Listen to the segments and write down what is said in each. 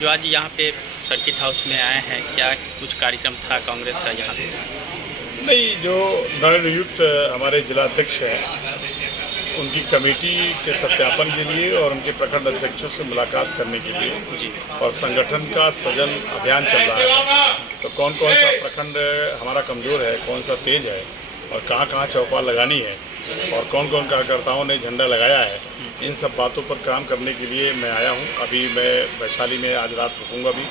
जो आज यहाँ पे सर्किट हाउस में आए हैं, क्या कुछ कार्यक्रम था कांग्रेस का यहाँ पे? नहीं, जो नवनियुक्त हमारे जिला अध्यक्ष हैं उनकी कमेटी के सत्यापन के लिए और उनके प्रखंड अध्यक्षों से मुलाकात करने के लिए और संगठन का सृजन अभियान चल रहा है। तो कौन कौन सा प्रखंड हमारा कमज़ोर है, कौन सा तेज है और कहाँ कहाँ चौपाल लगानी है और कौन कौन कार्यकर्ताओं ने झंडा लगाया है, इन सब बातों पर काम करने के लिए मैं आया हूँ। अभी मैं वैशाली में आज रात रुकूंगा भी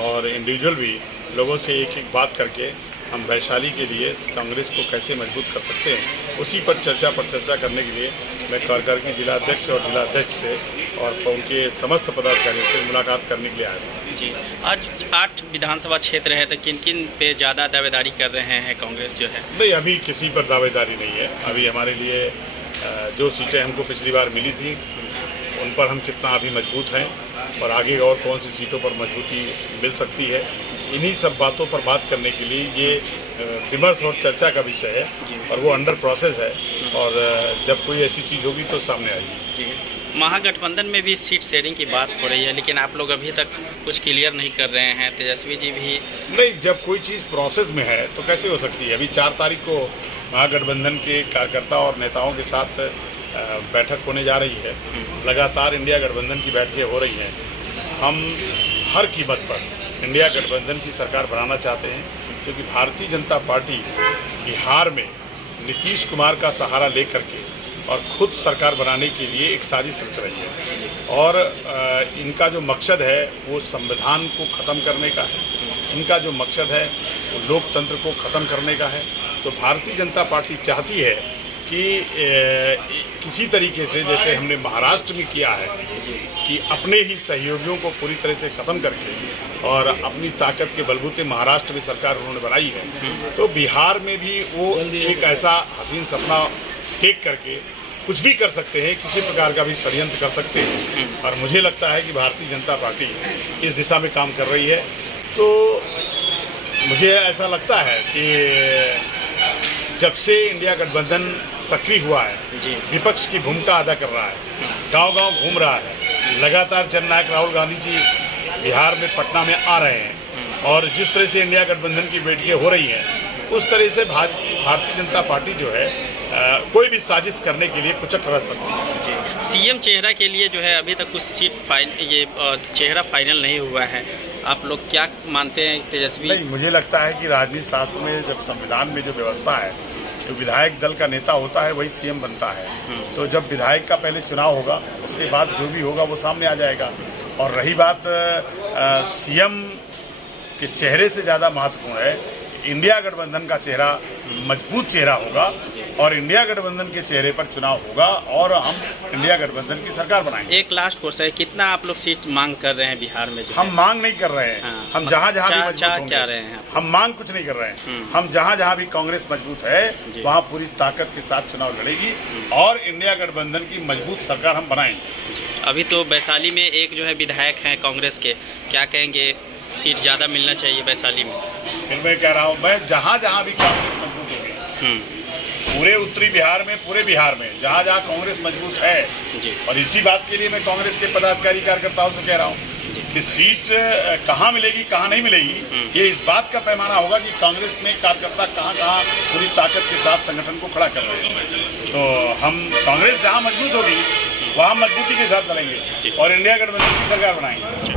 और इंडिविजुअल भी लोगों से एक एक बात करके हम वैशाली के लिए कांग्रेस को कैसे मजबूत कर सकते हैं, उसी पर चर्चा करने के लिए मैं कार्यकारिणी के जिला अध्यक्ष और जिला अध्यक्ष से और उनके समस्त पदाधिकारियों से मुलाकात करने के लिए आया हूँ। जी, आज 8 विधानसभा क्षेत्र है, तो किन किन पे ज़्यादा दावेदारी कर रहे हैं कांग्रेस जो है? नहीं, अभी किसी पर दावेदारी नहीं है। अभी हमारे लिए जो सीटें हमको पिछली बार मिली थी उन पर हम कितना अभी मजबूत हैं और आगे और कौन सी सीटों पर मजबूती मिल सकती है, इन्हीं सब बातों पर बात करने के लिए ये विमर्श और चर्चा का विषय है और वो अंडर प्रोसेस है और जब कोई ऐसी चीज़ होगी तो सामने आएगी। महागठबंधन में भी सीट शेयरिंग की बात हो रही है, लेकिन आप लोग अभी तक कुछ क्लियर नहीं कर रहे हैं। तेजस्वी जी भी नहीं, जब कोई चीज़ प्रोसेस में है तो कैसे हो सकती है। अभी 4 तारीख को महागठबंधन के कार्यकर्ता और नेताओं के साथ बैठक होने जा रही है। लगातार इंडिया गठबंधन की बैठकें हो रही हैं। हम हर कीमत पर इंडिया गठबंधन की सरकार बनाना चाहते हैं, क्योंकि भारतीय जनता पार्टी बिहार में नीतीश कुमार का सहारा लेकर के और खुद सरकार बनाने के लिए एक साजिश रच रही है और इनका जो मकसद है वो संविधान को ख़त्म करने का है। इनका जो मकसद है वो लोकतंत्र को ख़त्म करने का है। तो भारतीय जनता पार्टी चाहती है कि किसी तरीके से, जैसे हमने महाराष्ट्र में किया है, कि अपने ही सहयोगियों को पूरी तरह से ख़त्म करके और अपनी ताकत के बलबूते महाराष्ट्र में सरकार उन्होंने बनाई है, तो बिहार में भी वो एक ऐसा हसीन सपना देख करके कुछ भी कर सकते हैं, किसी प्रकार का भी षड्यंत्र कर सकते हैं। और मुझे लगता है कि भारतीय जनता पार्टी इस दिशा में काम कर रही है। तो मुझे ऐसा लगता है कि जब से इंडिया गठबंधन सक्रिय हुआ है, विपक्ष की भूमिका अदा कर रहा है, गांव-गांव घूम रहा है, लगातार जननायक राहुल गांधी जी बिहार में पटना में आ रहे हैं और जिस तरह से इंडिया गठबंधन की बैठकें हो रही हैं, उस तरह से भारतीय जनता पार्टी जो है कोई भी साजिश करने के लिए कुचक रह सकती है। सीएम चेहरा के लिए जो है अभी तक कुछ चेहरा फाइनल नहीं हुआ है। आप लोग क्या मानते हैं तेजस्वी? नहीं, मुझे लगता है कि राजनीति शास्त्र में जब संविधान में जो व्यवस्था है, जो विधायक दल का नेता होता है वही सीएम बनता है। तो जब विधायक का पहले चुनाव होगा, उसके बाद जो भी होगा वो सामने आ जाएगा। और रही बात सीएम के चेहरे से ज़्यादा महत्वपूर्ण है इंडिया गठबंधन का चेहरा मजबूत चेहरा होगा और इंडिया गठबंधन के चेहरे पर चुनाव होगा और हम इंडिया गठबंधन की सरकार बनाएंगे। एक लास्ट क्वेश्चन है, कितना आप लोग सीट मांग कर रहे हैं बिहार में? हम मांग नहीं कर रहे हैं। हाँ, हम जहाँ भी मजबूत होंगे, क्या रहे हैं, हम मांग कुछ नहीं कर रहे हैं। हम जहाँ भी कांग्रेस मजबूत है वहाँ पूरी ताकत के साथ चुनाव लड़ेगी और इंडिया गठबंधन की मजबूत सरकार हम बनाएंगे। अभी तो वैशाली में एक जो है विधायक हैं कांग्रेस के, क्या कहेंगे, सीट ज़्यादा मिलना चाहिए वैशाली में? फिर मैं कह रहा हूँ, मैं जहाँ भी कांग्रेस मजबूत होगी, पूरे उत्तरी बिहार में, पूरे बिहार में जहाँ कांग्रेस मजबूत है, और इसी बात के लिए मैं कांग्रेस के पदाधिकारी कार्यकर्ताओं से कह रहा हूँ कि सीट कहाँ मिलेगी कहाँ नहीं मिलेगी, ये इस बात का पैमाना होगा कि कांग्रेस में कार्यकर्ता कहाँ कहाँ पूरी ताकत के साथ संगठन को खड़ा कर रहे हैं। तो हम कांग्रेस जहाँ मजबूत होगी वहाँ मजबूती के साथ लड़ेंगे और इंडिया गठबंधन की सरकार बनाएंगे।